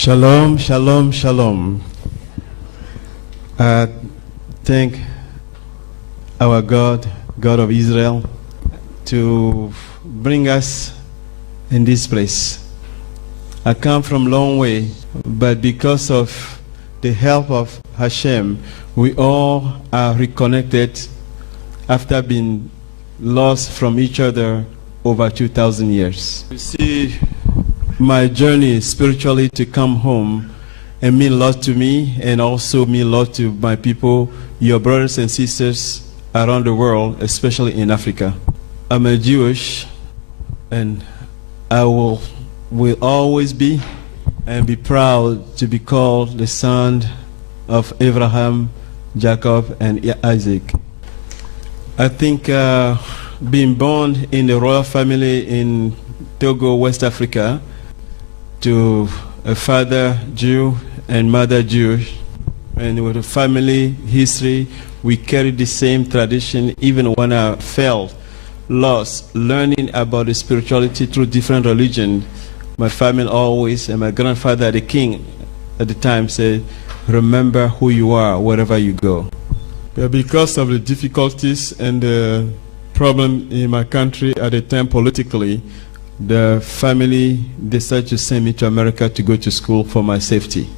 Shalom, shalom, shalom. I thank our God, God of Israel, to bring us in this place. I come from a long way, but because of the help of Hashem, we all are reconnected after being lost from each other over 2,000 years. You see, my journey spiritually to come home and mean a lot to me, and also mean a lot to my people, your brothers and sisters around the world, especially in Africa. I'm a Jewish, and I will always be and be proud to be called the son of Abraham, Jacob, and Isaac. I think being born in the royal family in Togo, West Africa, to a father Jew and mother Jewish, and with a family history, we carry the same tradition. Even when I felt lost, learning about the spirituality through different religions, my family always, and my grandfather, the king at the time, said, remember who you are wherever you go. But because of the difficulties and the problem in my country at the time politically, the family decided to send me to America to go to school for my safety.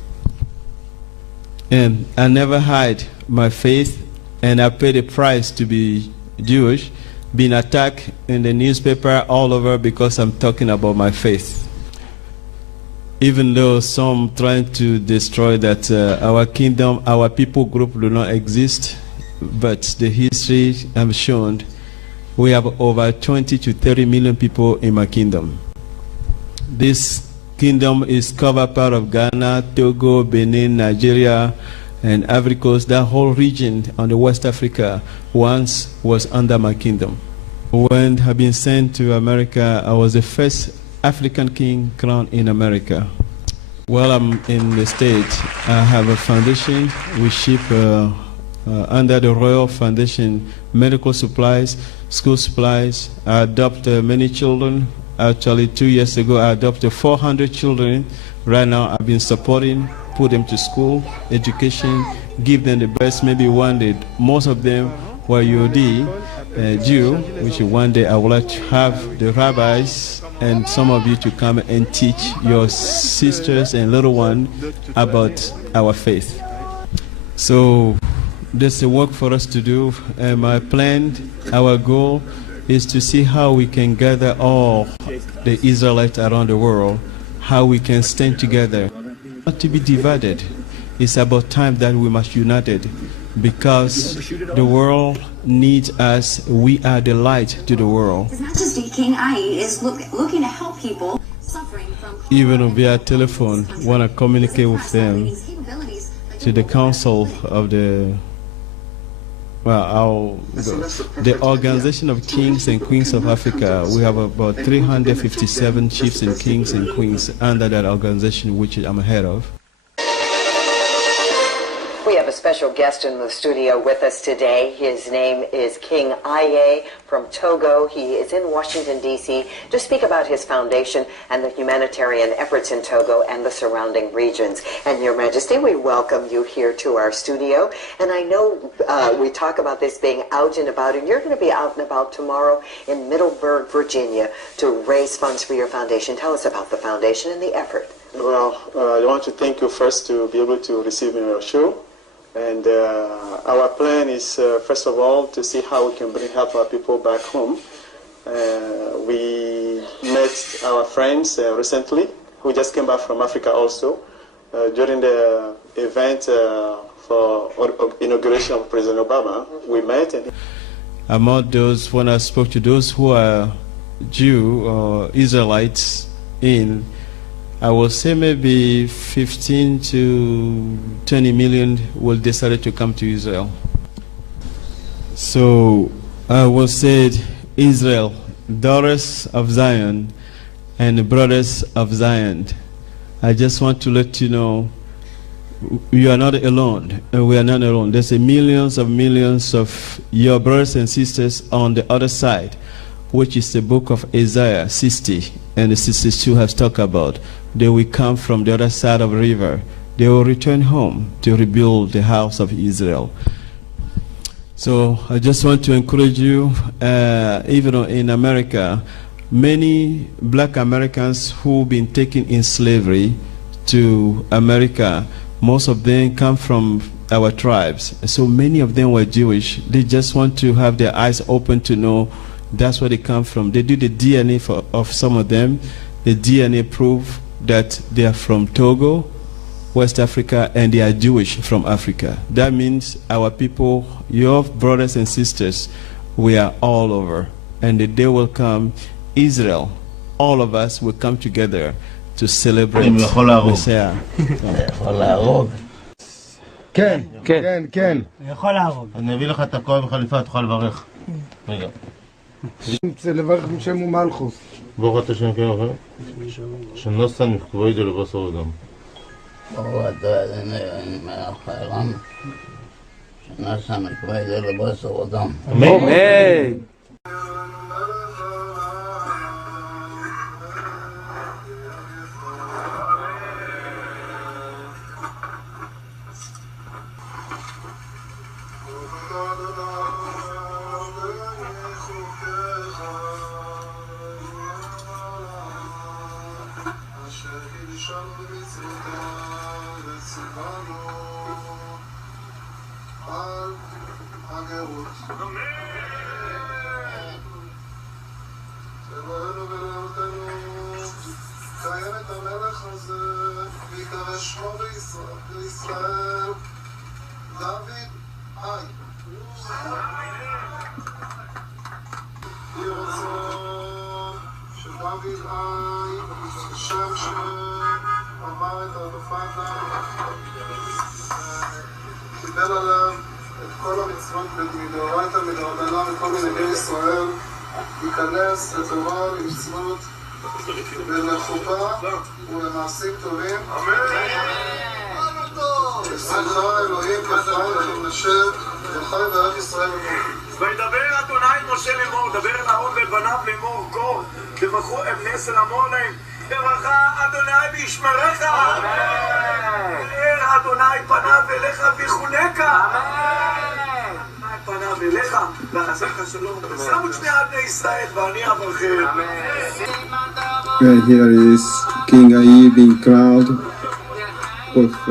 And I never hide my faith, and I paid a price to be Jewish, being attacked in the newspaper all over because I'm talking about my faith. Even though some trying to destroy that our kingdom, our people group do not exist, but the history have shown we have over 20 to 30 million people in my kingdom. This kingdom is covered part of Ghana, Togo, Benin, Nigeria, and Ivory Coast. That whole region on the West Africa once was under my kingdom. When I've been sent to America, I was the first African king crowned in America. While I'm in the States, I have a foundation. We ship under the Royal Foundation medical supplies, school supplies. I adopt many children. Actually, 2 years ago, I adopted 400 children. Right now, I've been supporting, put them to school, education, give them the best. Maybe one day, most of them were UOD, Jew, which one day I would like to have the rabbis and some of you to come and teach your sisters and little ones about our faith. So there's a work for us to do, and my plan, our goal, is to see how we can gather all the Israelites around the world, how we can stand together, not to be divided. It's about time that we must unite, because the world needs us. We are the light to the world. His Majesty King Ayi is looking to help people suffering from... Even via telephone, want to communicate with them to the council of the the Organization of Kings and Queens of Africa. We have about 357 chiefs and kings and queens under that organization, which I'm head of. We have a special guest in the studio with us today. His name is King Ayi from Togo. He is in Washington, D.C. to speak about his foundation and the humanitarian efforts in Togo and the surrounding regions. And Your Majesty, we welcome you here to our studio. And I know we talk about this being out and about, and you're going to be out and about tomorrow in Middleburg, Virginia, to raise funds for your foundation. Tell us about the foundation and the effort. Well, I want to thank you first to be able to receive me on your show. And our plan is, first of all, to see how we can bring help our people back home. We met our friends recently, who just came back from Africa also, during the event for inauguration of President Obama. We met. And among those, when I spoke to those who are Jew or Israelites I will say maybe 15 to 20 million will decide to come to Israel. So I will say, Israel, daughters of Zion and brothers of Zion, I just want to let you know, you are not alone, and we are not alone. There's millions of your brothers and sisters on the other side which is the book of Isaiah 60 and 62 has talked about. They will come from the other side of the river. They will return home to rebuild the house of Israel. So I just want to encourage you, even in America, many black Americans who've been taken in slavery to America, most of them come from our tribes. So many of them were Jewish. They just want to have their eyes open to know that's where they come from. They do the DNA of some of them. The DNA prove that they are from Togo, West Africa, and they are Jewish from Africa. That means our people, your brothers and sisters, we are all over. And the day will come, Israel, all of us will come together to celebrate Messiah. כן, כן, כן. אני יכול להרוג. אני אביא לך את הכוח וחליפה, תוכל לברך. רגע. אני רוצה לברך בשם ומלכוס. ברוך אתה שם כן אחר? שנוסן מכבוי דו לבשר אדם. ברוך אתה אדוני מלך העולם, שנוסן מכבוי דו לבשר אדם. אמן. להיכנס לתורה, למצוות ולחופה ולמעשים טובים. בשמחה אלוהים כפיים לכם נשב וחי בארץ ישראל ומור. וידבר אדוני משה לאמור, דבר אל אהרון ואל בניו לאמור, כה תברכו בני ישראל אמור להם, ברכה אדוני וישמרך, יאר אדוני פניו אליך ויחונקה, פניו אליך ועשה לך שלום. שמו את שני בני ישראל ואני אברכם. Right here is King Ayi being crowned with a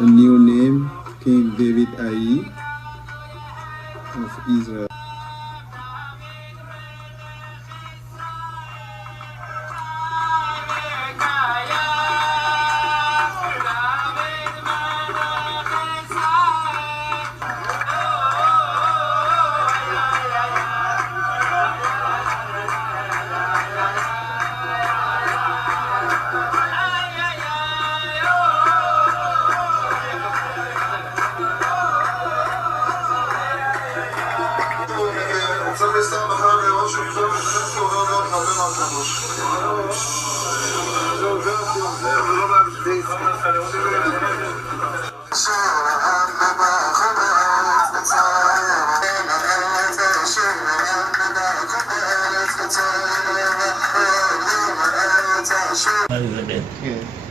new name, King David Ayi of Israel.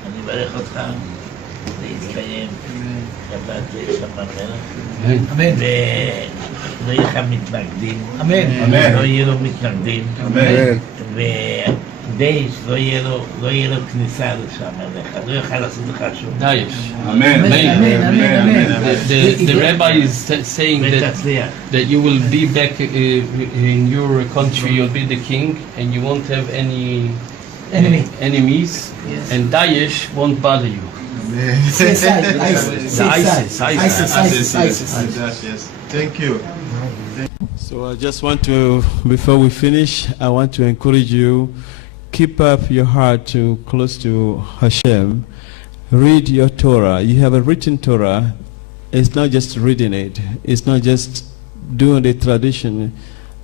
אני מברך אותך להתקיים שבת ושמחה, ולא יהיו לך מתנגדים, לא יהיו לו מתנגדים, ודייש לא יהיה לו כניסה לשם אליך, לא יוכל לעשות לך שום. The rabbi is saying that you will be back in your country, you'll be the king, and you won't have any enemies, and Daesh won't bother you. ISIS. Thank you. So I just want to, before we finish, I want to encourage you, keep up your heart to close to Hashem. Read your Torah. You have a written Torah. It's not just reading it. It's not just doing the tradition.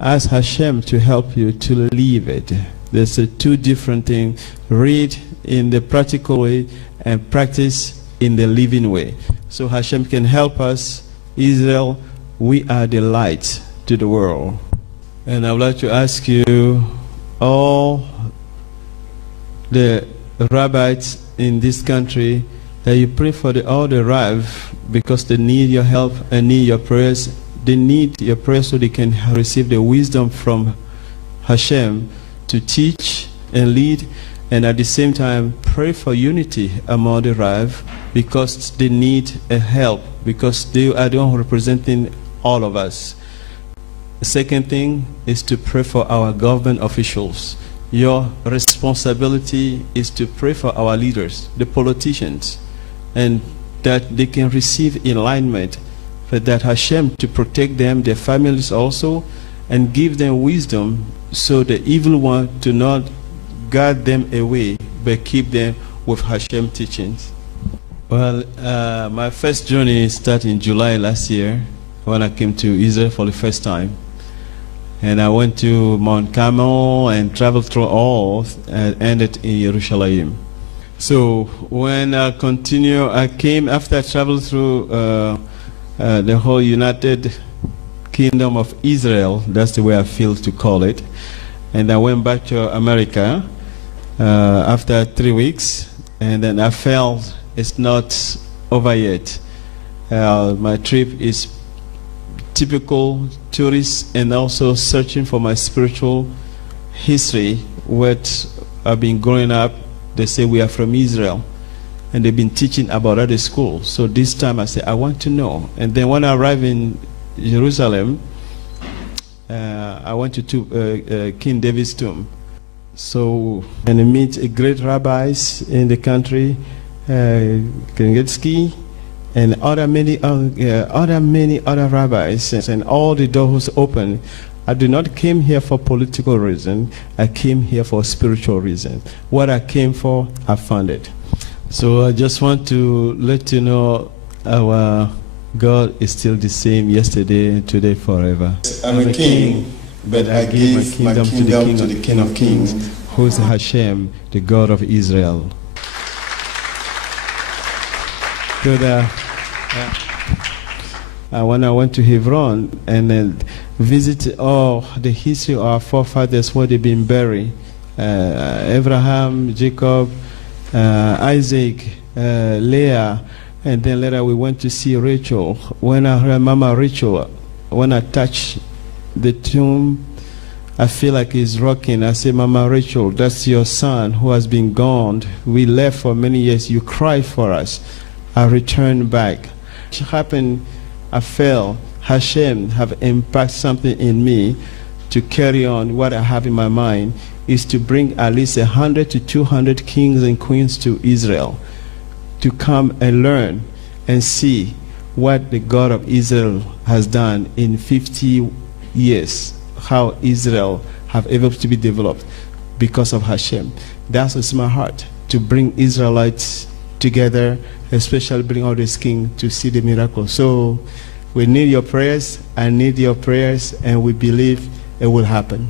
Ask Hashem to help you to live it. There's two different things. Read in the practical way and practice in the living way. So Hashem can help us. Israel, we are the light to the world. And I would like to ask you, all the rabbis in this country, that you pray for all the Rav, because they need your help and need your prayers. They need your prayers so they can receive the wisdom from Hashem to teach and lead, and at the same time pray for unity among the Rav, because they need a help, because they are the one representing all of us. The second thing is to pray for our government officials. Your responsibility is to pray for our leaders, the politicians, and that they can receive alignment, for that Hashem to protect them, their families also, and give them wisdom, so the evil one do not guard them away, but keep them with Hashem teachings. Well, my first journey started in July last year, when I came to Israel for the first time. And I went to Mount Carmel and traveled through all, and ended in Jerusalem. So when I continue, I came after I traveled through the whole United Kingdom of Israel. That's the way I feel to call it. And I went back to America after 3 weeks, and then I felt it's not over yet. My trip is typical tourist, and also searching for my spiritual history. What I've been growing up, they say we are from Israel, and they've been teaching about other schools. So this time I said, I want to know. And then when I arrived in Jerusalem, I went to King David's tomb. So, and I meet great rabbis in the country, Krengetsky, and many other rabbis, and all the doors open. I did not came here for political reason. I came here for spiritual reason. What I came for, I found it. So I just want to let you know, our God is still the same yesterday, today, forever. I'm a king, but I give my kingdom to the King of Kings, who is Hashem, the God of Israel. When I went to Hebron and visited all the history of our forefathers, where they've been buried, Abraham, Jacob, Isaac, Leah, and then later we went to see Rachel. When I heard Mama Rachel, when I touched the tomb, I feel like he's rocking. I say, Mama Rachel, that's your son who has been gone. We left for many years. You cried for us. I returned back. It happened, I felt Hashem have impacted something in me to carry on. What I have in my mind is to bring at least 100 to 200 kings and queens to Israel, to come and learn and see what the God of Israel has done in 50 years, how Israel have able to be developed because of Hashem. That's what's my heart, to bring Israelites together, especially bring all these kings to see the miracle. So we need your prayers, I need your prayers, and we believe it will happen.